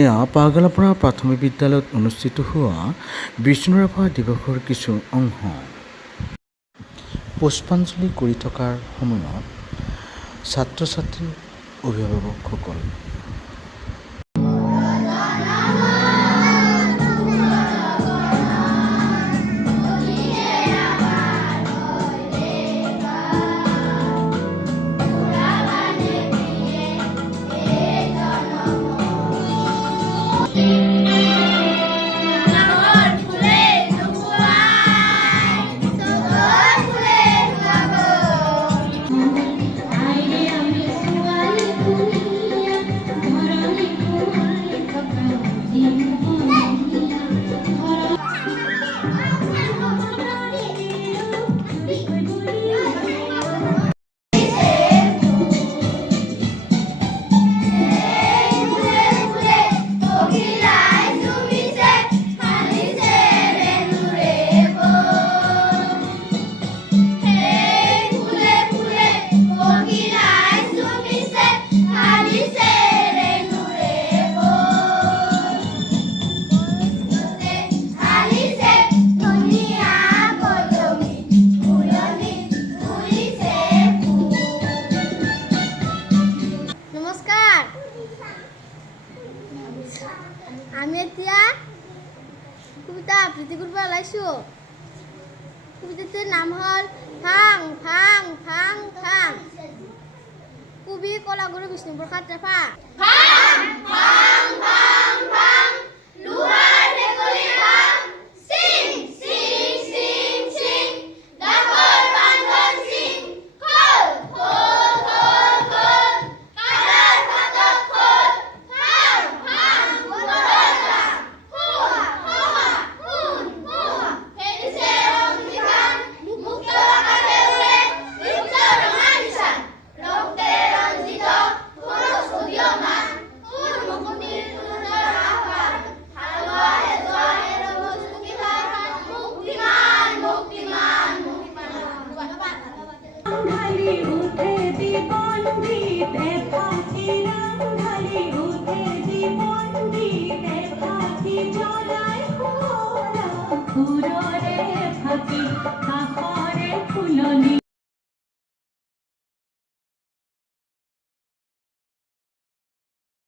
এয়া পাগলাপাৰা প্ৰাথমিক বিদ্যালয়ত অনুষ্ঠিত হোৱা বিষ্ণুৰাভা দিৱসৰ কিছু অংশ পুষ্পাঞ্জলি কৰি থকাৰ সময়ত ছাত্ৰ ছাত্ৰী অভিভাৱকসকল আমি এতিয়া কবিতা আবৃত্তি কৰিব ওলাইছোঁ। কবিতাটোৰ নাম হ'ল ভাং ভাং ভাং ভাং। কবি কলাগুৰু বিষ্ণুপ্ৰসাদ ৰাভা।